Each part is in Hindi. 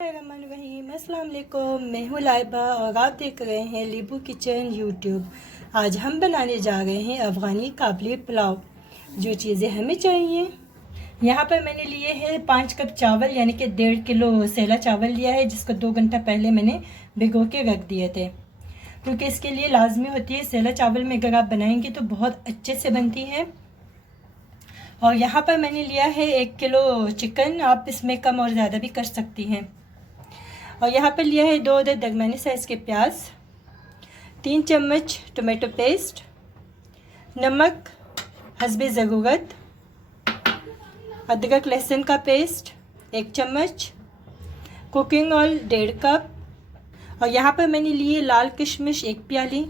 रहीम अस्सलाम वालेकुम। मैं हूँ लाइबा और आप देख रहे हैं लीबू किचन यूट्यूब। आज हम बनाने जा रहे हैं अफ़गानी काबली पुलाव। जो चीज़ें हमें चाहिए, यहाँ पर मैंने लिए हैं 5 कप चावल, यानी कि 1.5 किलो सेला चावल लिया है, जिसको 2 घंटा पहले मैंने भिगो के रख दिए थे, क्योंकि इसके लिए लाजमी होती है सेला चावल में अगर आप बनाएंगे तो बहुत अच्छे से बनती है। और यहाँ पर मैंने लिया है 1 किलो चिकन, आप इसमें कम और ज़्यादा भी कर सकती हैं। और यहाँ पर लिया है 2 अदद दरमियाने साइज़ के प्याज, 3 चम्मच टोमेटो पेस्ट, नमक हस्बे ज़रूरत, अदरक लहसुन का पेस्ट 1 चम्मच, कुकिंग ऑयल 1.5 कप। और यहाँ पर मैंने लिए लाल किशमिश 1 प्याली।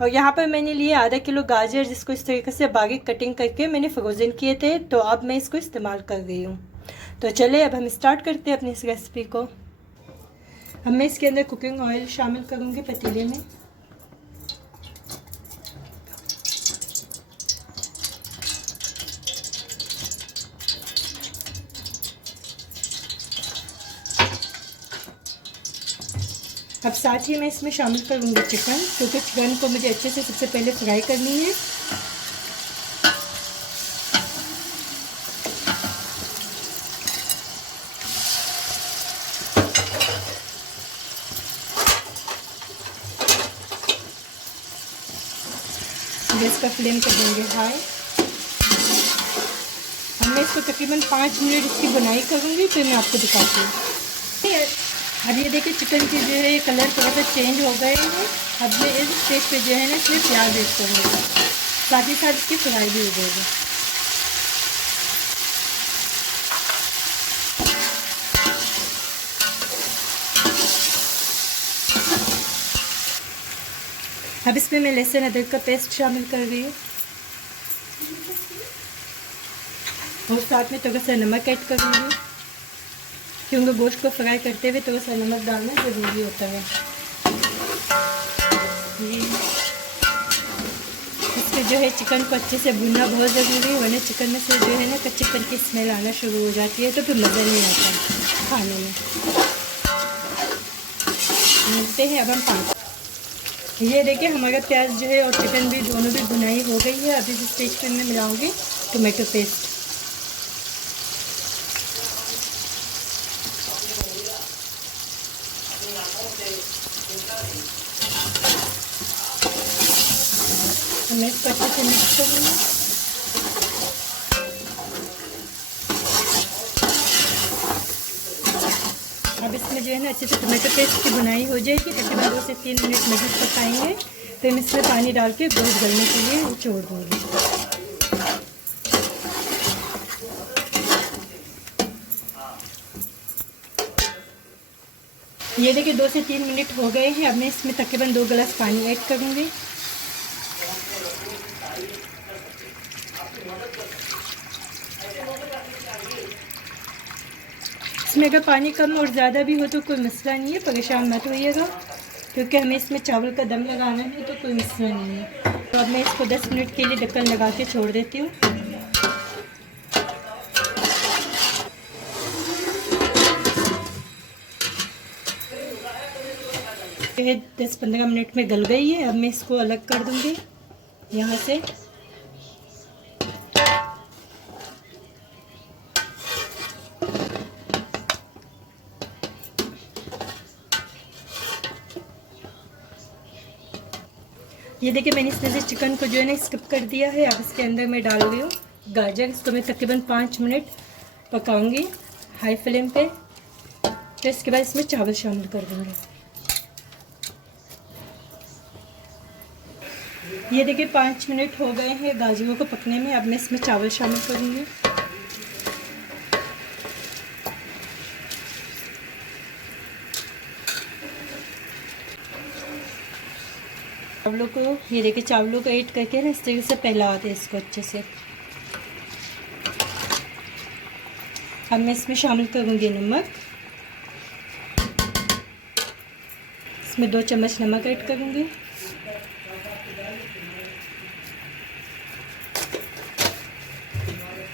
और यहाँ पर मैंने लिए आधा किलो गाजर, जिसको इस तरीके से बारीक कटिंग करके मैंने फ्रोज़न किए थे, तो अब मैं इसको इस्तेमाल कर रही हूँ। तो चले अब हम स्टार्ट करते हैं अपनी इस रेसिपी को। अब मैं इसके अंदर कुकिंग ऑयल शामिल करूँगी पतीले में। अब साथ ही मैं इसमें शामिल करूँगी चिकन, क्योंकि चिकन को मुझे अच्छे से सबसे पहले फ्राई करनी है। गैस का फ्लेम कर देंगे हाई। अब मैं इसको तकरीबन 5 मिनट इसकी बुनाई करूँगी, फिर मैं आपको दिखाती हूँ। अब ये देखिए चिकन की जो है कलर थोड़ा सा चेंज हो गए हैं। अब मैं इस स्टेज पे जो है ना इसमें प्याज ऐड करूँगी, साथ ही साथ इसकी फ्राई भी हो जाएगी। अब इसमें मैं लहसुन अदरक का पेस्ट शामिल कर रही हूँ और साथ में थोड़ा सा नमक ऐड करूँगी, क्योंकि गोश्त को फ्राई करते हुए थोड़ा सा नमक डालना ज़रूरी होता है। इसके जो है चिकन को अच्छे से भुनना बहुत ज़रूरी है, वरना चिकन में से जो है ना कच्चेपन की स्मेल आना शुरू हो जाती है, तो फिर मज़ा नहीं आता खाने में। मिलते हैं अब हम पानी। ये देखिए हमारा प्याज जो है और चिकन भी दोनों भी भुनाई हो गई है। अभी इस स्टेज पे मैं मिलाऊंगी टोमेटो पेस्ट। मैं इसको अच्छे से मिक्स करूँगी। अब इसमें जो है ना अच्छे से टोमेटो पेस्ट की बुनाई हो जाएगी, तकरीबन 2 से 3 मिनट मज़ीद पकाएंगे। फिर मैं इसमें पानी डाल के गोश्त गलने के लिए छोड़ दूँगी। ये देखिए 2 से 3 मिनट हो गए हैं। अब मैं इसमें तकरीबन 2 गिलास पानी ऐड करूँगी। इसमें अगर पानी कम और ज़्यादा भी हो तो कोई मसला नहीं है, परेशान मत होइएगा, क्योंकि हमें इसमें चावल का दम लगाना है, तो कोई मसला नहीं है। तो अब मैं इसको 10 मिनट के लिए ढक्कन लगा के छोड़ देती हूँ। ये 10-15 मिनट में गल गई है। अब मैं इसको अलग कर दूँगी यहाँ से। ये देखिए मैंने इसमें से चिकन को जो है ना स्किप कर दिया है। अब इसके अंदर मैं डाल रही हूँ गाजर। इसको मैं तकरीबन 5 मिनट पकाऊंगी हाई फ्लेम पे। तो इसके बाद इसमें चावल शामिल कर दूँगी। ये देखिए 5 मिनट हो गए हैं गाजरों को पकने में। अब मैं इसमें चावल शामिल करूँगी। चावलों को ये देखिए चावलों को ऐड करके ना इस तरीके से फैलाते हैं इसको अच्छे से। अब मैं इसमें शामिल करूँगी नमक। इसमें 2 चम्मच नमक ऐड करूँगी।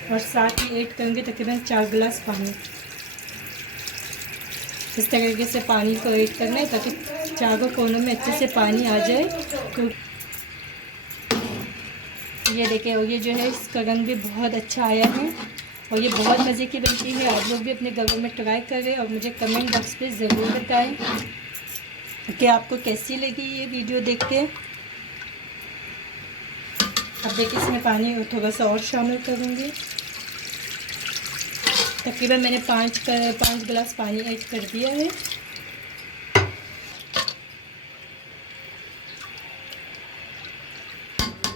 और साथ ही ऐड करूँगी तकरीबन 4 गिलास पानी। इस तरीके से पानी को ऐड करना है ताकि चारों कोनों में अच्छे से पानी आ जाए। तो ये देखें, और ये जो है इसका रंग भी बहुत अच्छा आया है और ये बहुत मज़े की बनती है। आप लोग भी अपने घरों में ट्राई करें और मुझे कमेंट बॉक्स पे ज़रूर बताएं कि आपको कैसी लगी ये वीडियो देख के। अब देखिए इसमें पानी थोड़ा सा और शामिल करूँगी। तकरीबन मैंने 5 गिलास पानी ऐड कर दिया है।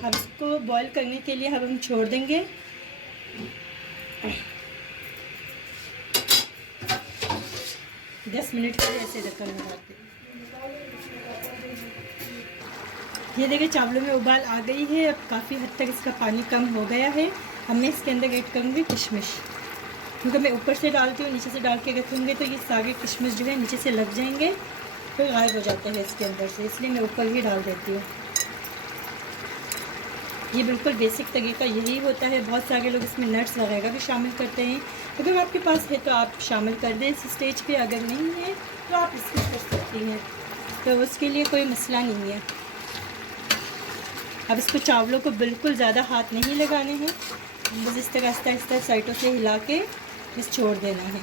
अब इसको बॉईल करने के लिए अब हम छोड़ देंगे। दस मिनट के लिए ऐसे ढक्कन लगा के। ये देखिए चावलों में उबाल आ गई है। अब काफ़ी हद तक इसका पानी कम हो गया है। अब मैं इसके अंदर ऐड करूँगी किशमिश, क्योंकि मैं ऊपर से डालती हूँ, नीचे से डाल के रखूँगी तो ये सारे किशमिश जो है नीचे से लग जाएंगे, फिर गायब हो जाते हैं इसके अंदर से, इसलिए मैं ऊपर ही डाल देती हूँ। ये बिल्कुल बेसिक तरीका यही होता है। बहुत सारे लोग इसमें नट्स वगैरह भी शामिल करते हैं। अगर आपके पास है तो आप शामिल कर दें इस स्टेज पे, अगर नहीं है तो आप इसमें कर सकती हैं, तो उसके लिए कोई मसला नहीं है। अब इसको चावलों को बिल्कुल ज़्यादा हाथ नहीं लगाने हैं, बस इस तरह आहिस्ता आहिस्ता साइडों से हिला के बस छोड़ देना है।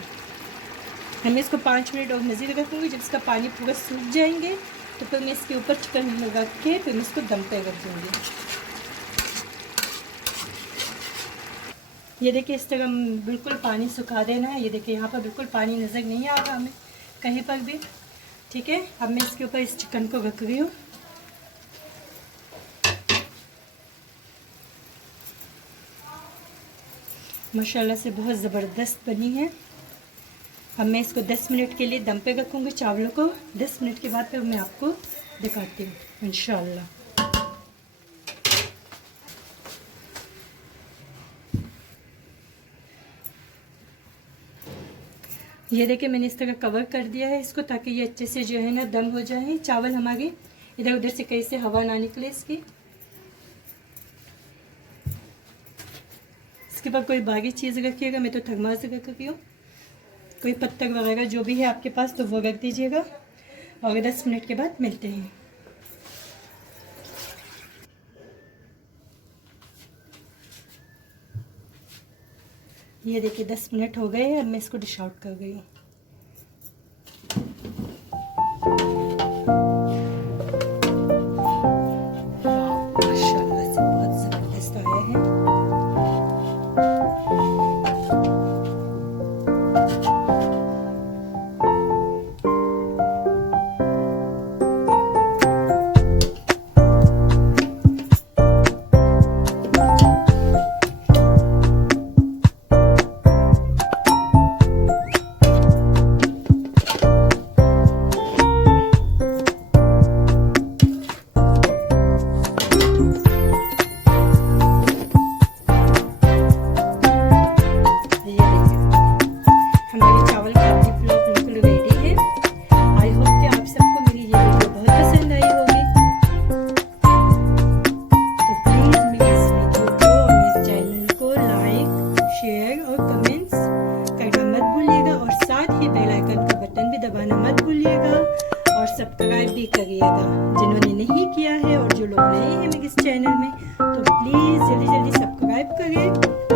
हमें इसको 5 मिनट और मज़ीद रखूँगी। जब इसका पानी पूरा सूख जाएंगे तो फिर मैं इसके ऊपर चिकन लगा के फिर मैं इसको दम पे रख दूँगी। ये देखिए इस तरह बिल्कुल पानी सुखा देना है। ये देखिए यहाँ पर बिल्कुल पानी नज़र नहीं आ रहा हमें कहीं पर भी। ठीक है, अब मैं इसके ऊपर इस चिकन को रख रही हूँ। माशाल्लाह से बहुत ज़बरदस्त बनी है। अब मैं इसको 10 मिनट के लिए दम पे रखूँगी चावलों को। 10 मिनट के बाद फिर मैं आपको दिखाती हूँ इंशाल्लाह। ये देखिए मैंने इस तरह कवर कर दिया है इसको, ताकि ये अच्छे से जो है ना दम हो जाए चावल हमारे, इधर उधर से कहीं से हवा ना निकले इसकी। इसके बाद कोई बाकी चीज़ रखिएगा, मैं तो थर्मास रख रही हूँ, कोई पत्थर वगैरह जो भी है आपके पास तो वो रख दीजिएगा। और 10 मिनट के बाद मिलते हैं। ये देखिए 10 मिनट हो गए। अब मैं इसको डिश आउट कर गई हूँ। माशाल्लाह से बहुत ज़बरदस्त आया है। सब्सक्राइब भी करिएगा जिन्होंने नहीं किया है, और जो लोग नए हैं मेरे इस चैनल में तो प्लीज़ जल्दी जल्दी सब्सक्राइब करें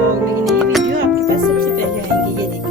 और मेरी नई वीडियो आपके पास सबसे पहले आएंगी। ये देखिए।